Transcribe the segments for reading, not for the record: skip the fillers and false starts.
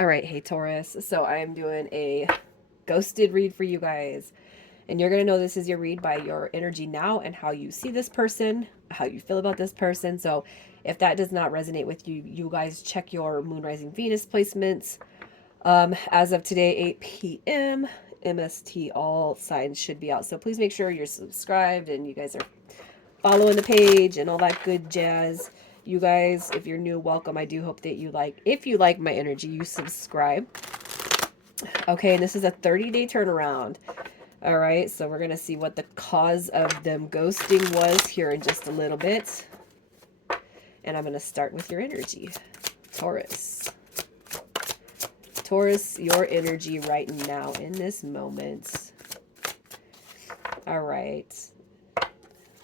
All right, hey Taurus. So I am doing a ghosted read for you guys. And you're going to know this is your read by your energy now and how you see this person, how you feel about this person. So if that does not resonate with you, you guys check your moon rising Venus placements. As of today, 8 p.m. MST, all signs should be out. So please make sure you're subscribed and you guys are following the page and all that good jazz. You guys, if you're new, welcome. I do hope that if you like my energy, you subscribe. Okay, and this is a 30-day turnaround. All right, so we're going to see what the cause of them ghosting was here in just a little bit. And I'm going to start with your energy. Taurus. Taurus, your energy right now in this moment. All right.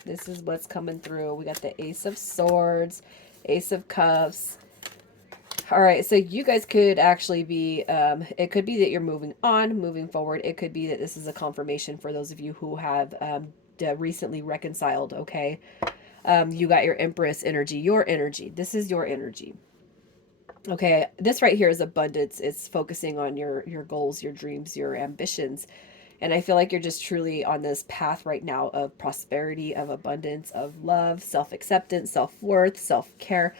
This is what's coming through. We got the Ace of Swords, Ace of Cups. All right, so you guys could actually be, it could be that you're moving on, moving forward. It could be that this is a confirmation for those of you who have recently reconciled, okay? You got your Empress energy, your energy. This is your energy. Okay, this right here is abundance. It's focusing on your goals, your dreams, your ambitions. And I feel like you're just truly on this path right now of prosperity, of abundance, of love, self-acceptance, self-worth, self-care,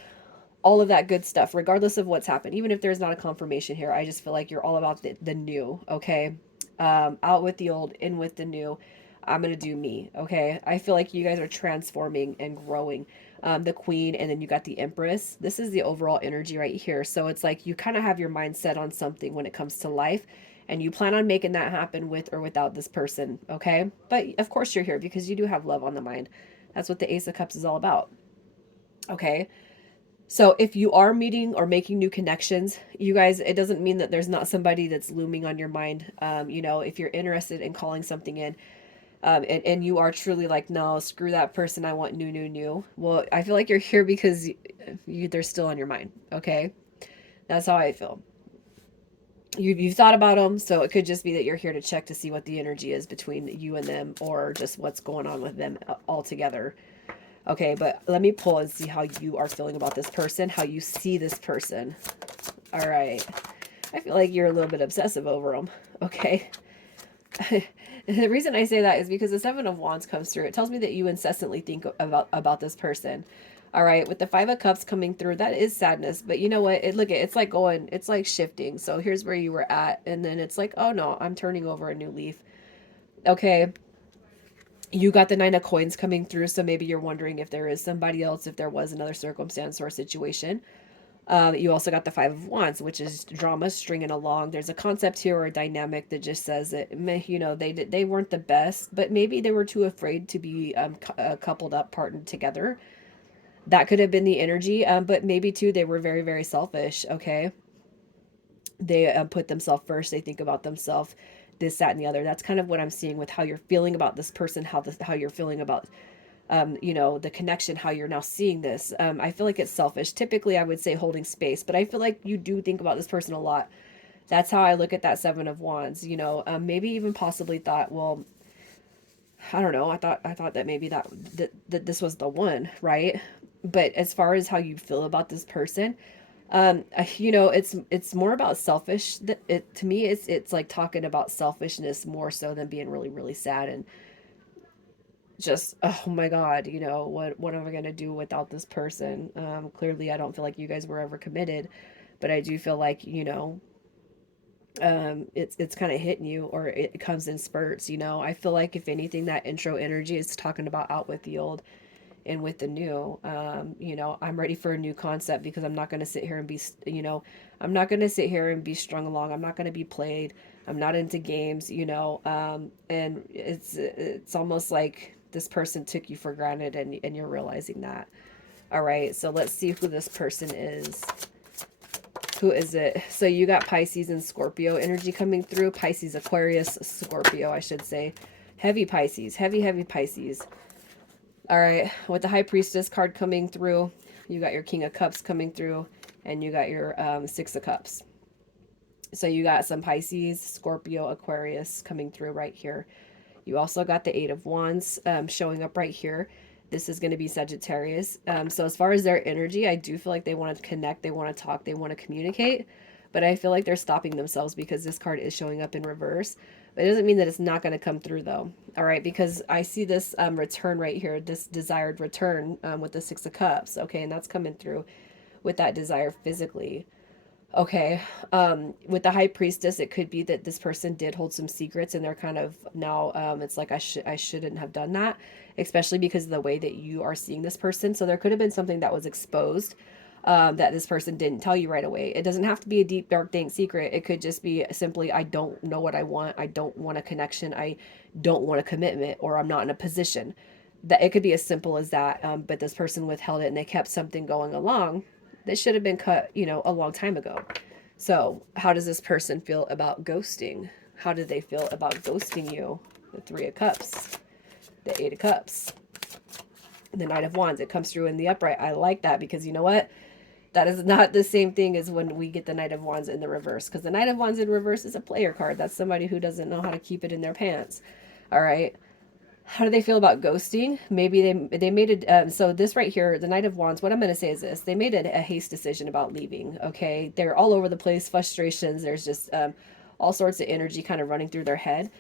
all of that good stuff, regardless of what's happened. Even if there's not a confirmation here, I just feel like you're all about the new, okay? Out with the old, in with the new. I'm going to do me, okay? I feel like you guys are transforming and growing. The queen, and then you got the empress. This is the overall energy right here. So it's like you kind of have your mind set on something when it comes to life, and you plan on making that happen with or without this person, okay? But of course you're here because you do have love on the mind. That's what the Ace of Cups is all about, okay? So if you are meeting or making new connections, you guys, it doesn't mean that there's not somebody that's looming on your mind. If you're interested in calling something in, and you are truly like, no, screw that person. I want new, new, new. Well, I feel like you're here because they're still on your mind. Okay. That's how I feel. You've thought about them. So it could just be that you're here to check to see what the energy is between you and them, or just what's going on with them altogether. Okay, but let me pull and see how you are feeling about this person, how you see this person. All right. I feel like you're a little bit obsessive over them. Okay. The reason I say that is because the Seven of Wands comes through. It tells me that you incessantly think about this person. All right, with the Five of Cups coming through, that is sadness. But you know what? It's like going, it's like shifting. So here's where you were at, and then it's like, oh no, I'm turning over a new leaf. Okay, you got the Nine of Coins coming through, so maybe you're wondering if there is somebody else, if there was another circumstance or situation. You also got the Five of Wands, which is drama stringing along. There's a concept here or a dynamic that just says that, they weren't the best, but maybe they were too afraid to be coupled up, partnered together. That could have been the energy, but maybe too they were very, very selfish. Okay, they put themselves first. They think about themselves, this, that, and the other. That's kind of what I'm seeing with how you're feeling about this person, how you're feeling about the connection, how you're now seeing this. I feel like it's selfish. Typically, I would say holding space, but I feel like you do think about this person a lot. That's how I look at that Seven of Wands. Maybe even possibly thought, well, I don't know. I thought that maybe that this was the one, right? But as far as how you feel about this person, it's more about selfish. That it to me, it's like talking about selfishness more so than being really, really sad and just, oh my god, what am I going to do without this person? Clearly I don't feel like you guys were ever committed, but I do feel like, it's kind of hitting you, or it comes in spurts. I feel like if anything, that intro energy is talking about out with the old and with the new. I'm ready for a new concept because I'm not going to sit here and I'm not going to sit here and be strung along. I'm not going to be played. I'm not into games, and it's almost like this person took you for granted, and you're realizing that. All right, so let's see who this person is. Who is it? So you got Pisces and Scorpio energy coming through. Pisces, Aquarius, Scorpio, I should say. Heavy Pisces, heavy, heavy Pisces. All right, with the High Priestess card coming through, you got your King of Cups coming through, and you got your Six of Cups. So you got some Pisces, Scorpio, Aquarius coming through right here. You also got the Eight of Wands showing up right here. This is going to be Sagittarius. So as far as their energy, I do feel like they want to connect, they want to talk, they want to communicate. but I feel like they're stopping themselves because this card is showing up in reverse. But it doesn't mean that it's not going to come through though. All right, because I see this return right here, this desired return with the Six of Cups. Okay, and that's coming through with that desire physically. Okay. With the high priestess, it could be that this person did hold some secrets and they're kind of now it's like I shouldn't have done that, especially because of the way that you are seeing this person. So there could have been something that was exposed that this person didn't tell you right away. It doesn't have to be a deep, dark, dank secret. It could just be simply, I don't know what I want. I don't want a connection. I don't want a commitment, or I'm not in a position. That it could be as simple as that. But this person withheld it and they kept something going along that should have been cut, a long time ago. So, how does this person feel about ghosting? How do they feel about ghosting you? The Three of Cups, the Eight of Cups, the Knight of Wands. It comes through in the upright. I like that because you know what? That is not the same thing as when we get the Knight of Wands in the reverse. Because the Knight of Wands in reverse is a player card. That's somebody who doesn't know how to keep it in their pants. All right. How do they feel about ghosting? Maybe they made it. So this right here, the Knight of Wands. What I'm going to say is this: they made a haste decision about leaving. Okay, they're all over the place, frustrations. There's just all sorts of energy kind of running through their head.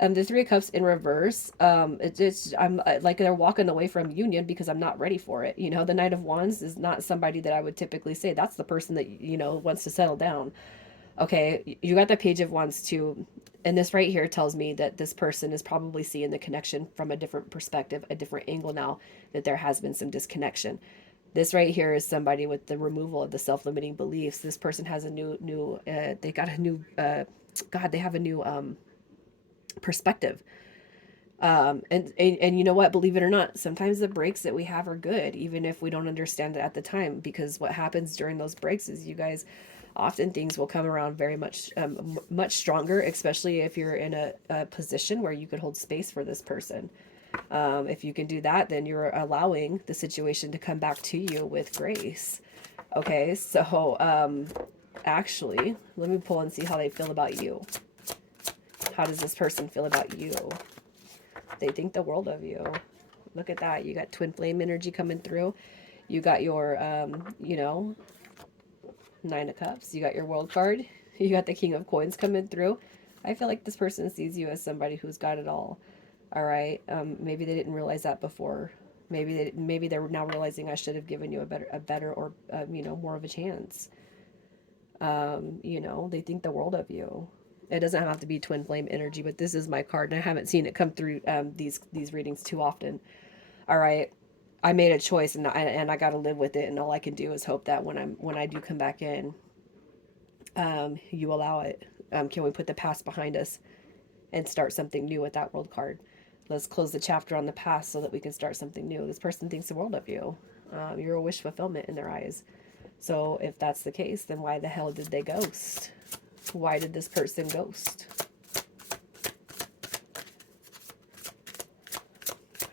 The Three of Cups in reverse. It's I'm like they're walking away from union because I'm not ready for it. The Knight of Wands is not somebody that I would typically say that's the person that wants to settle down. Okay, you got the Page of Wands too. And this right here tells me that this person is probably seeing the connection from a different perspective, a different angle now, that there has been some disconnection. This right here is somebody with the removal of the self-limiting beliefs. This person has a they got a new, they have a new perspective. And you know what, believe it or not, sometimes the breaks that we have are good, even if we don't understand it at the time, because what happens during those breaks is you guys often things will come around very much much stronger, especially if you're in a position where you could hold space for this person. If you can do that, then you're allowing the situation to come back to you with grace. Okay, so actually, let me pull and see how they feel about you. How does this person feel about you? They think the world of you. Look at that. You got twin flame energy coming through. You got your, Nine of Cups. You got your World card. You got the King of Coins coming through. I feel like this person sees you as somebody who's got it all. All right. Maybe they didn't realize that before. Maybe they're now realizing I should have given you a better or more of a chance. They think the world of you. It doesn't have to be twin flame energy, but this is my card, and I haven't seen it come through these readings too often. All right, I made a choice, and I got to live with it, and all I can do is hope that when I do come back in, you allow it. Can we put the past behind us and start something new with that World card? Let's close the chapter on the past so that we can start something new. This person thinks the world of you. You're a wish fulfillment in their eyes. So if that's the case, then why the hell did they ghost? Why did this person ghost?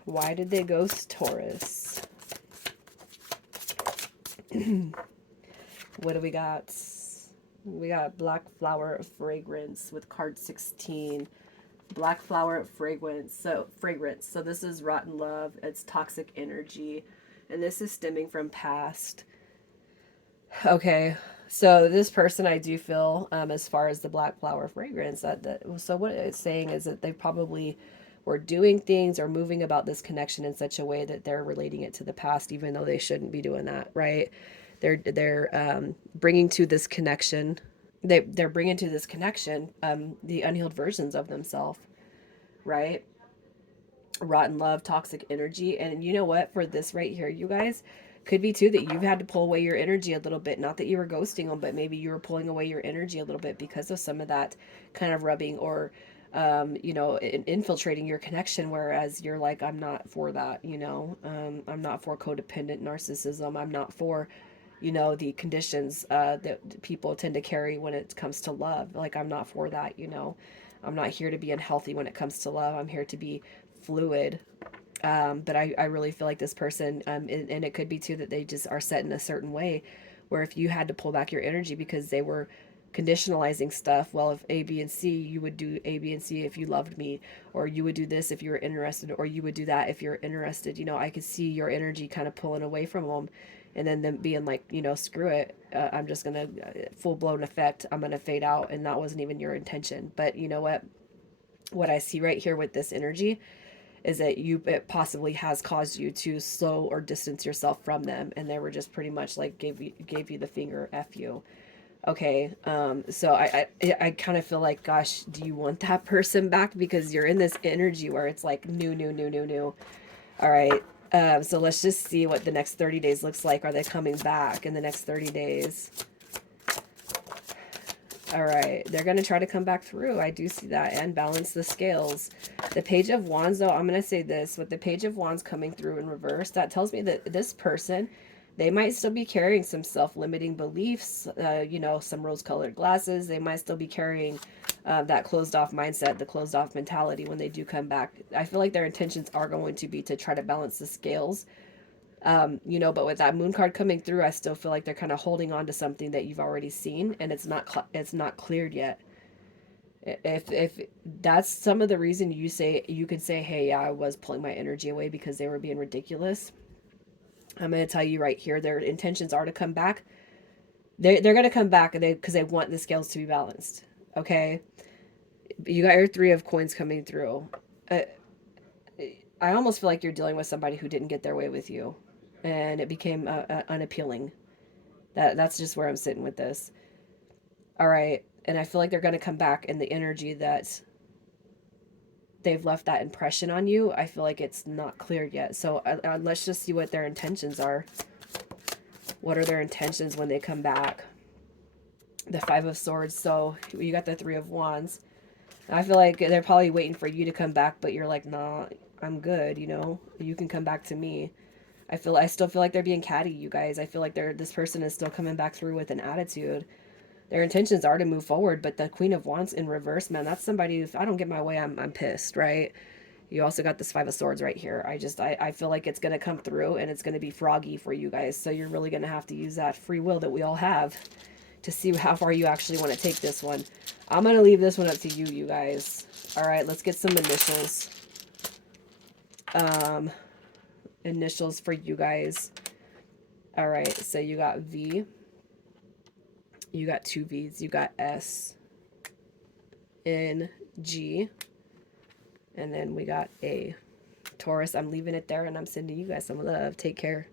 Why did they ghost Taurus? What do we got? We got Black Flower of Fragrance with card 16. Black Flower Fragrance. So this is rotten love. It's toxic energy. And this is stemming from past. Okay. So this person, I do feel, as far as the Black Flower Fragrance, so what it's saying is that they probably were doing things or moving about this connection in such a way that they're relating it to the past, even though they shouldn't be doing that, right? They're bringing to this connection. They're bringing to this connection the unhealed versions of themselves, right? Rotten love, toxic energy, and you know what? For this right here, you guys, could be too that you've had to pull away your energy a little bit. Not that you were ghosting them, but maybe you were pulling away your energy a little bit because of some of that kind of rubbing or infiltrating your connection, whereas you're like, I'm not for that, I'm not for codependent narcissism. I'm not for, the conditions that people tend to carry when it comes to love. Like, I'm not for that, I'm not here to be unhealthy when it comes to love. I'm here to be fluid. But I really feel like this person, and it could be too that they just are set in a certain way where if you had to pull back your energy because they were conditionalizing stuff, well, if A, B, and C, you would do A, B, and C if you loved me, or you would do this if you were interested, or you would do that if you're interested. I could see your energy kind of pulling away from them and then them being like, you know, screw it, I'm just gonna full blown effect, I'm gonna fade out, and that wasn't even your intention. But you know what I see right here with this energy is that it possibly has caused you to slow or distance yourself from them, and they were just pretty much like gave you the finger, F you. Okay, so I kind of feel like, gosh, do you want that person back? Because you're in this energy where it's like new, new, new, new, new. All right, so let's just see what the next 30 days looks like. Are they coming back in the next 30 days? All right, they're going to try to come back through. I do see that, and balance the scales. The Page of Wands, though, I'm going to say this. With the Page of Wands coming through in reverse, that tells me that this person, they might still be carrying some self-limiting beliefs, you know, some rose-colored glasses. They might still be carrying that closed-off mindset, the closed-off mentality when they do come back. I feel like their intentions are going to be to try to balance the scales. You know, but with that moon card coming through, I still feel like they're kind of holding on to something that you've already seen, and it's not cleared yet. If that's some of the reason you could say, hey, yeah, I was pulling my energy away because they were being ridiculous. I'm going to tell you right here, their intentions are to come back. They're going to come back, and because they want the scales to be balanced. Okay, you got your 3 of coins coming through. I almost feel like you're dealing with somebody who didn't get their way with you, and it became unappealing. That's just where I'm sitting with this. All right, and I feel like they're going to come back, and the energy that they've left that impression on you, I feel like it's not cleared yet. So let's just see what their intentions are. What are their intentions when they come back? The 5 of Swords. So you got the 3 of Wands. I feel like they're probably waiting for you to come back, but you're like, nah, I'm good, you know? You can come back to me. I still feel like they're being catty, you guys. I feel like this person is still coming back through with an attitude. Their intentions are to move forward, but the Queen of Wands in reverse, man, that's somebody, if I don't get my way, I'm pissed, right? You also got this 5 of Swords right here. I feel like it's going to come through, and it's going to be froggy for you guys. So you're really going to have to use that free will that we all have to see how far you actually want to take this one. I'm going to leave this one up to you, you guys. All right, let's get some initials. Initials for you guys. All right, so you got V. You got 2 V's. You got S, N, G, and then we got A. Taurus, I'm leaving it there, and I'm sending you guys some love. Take care.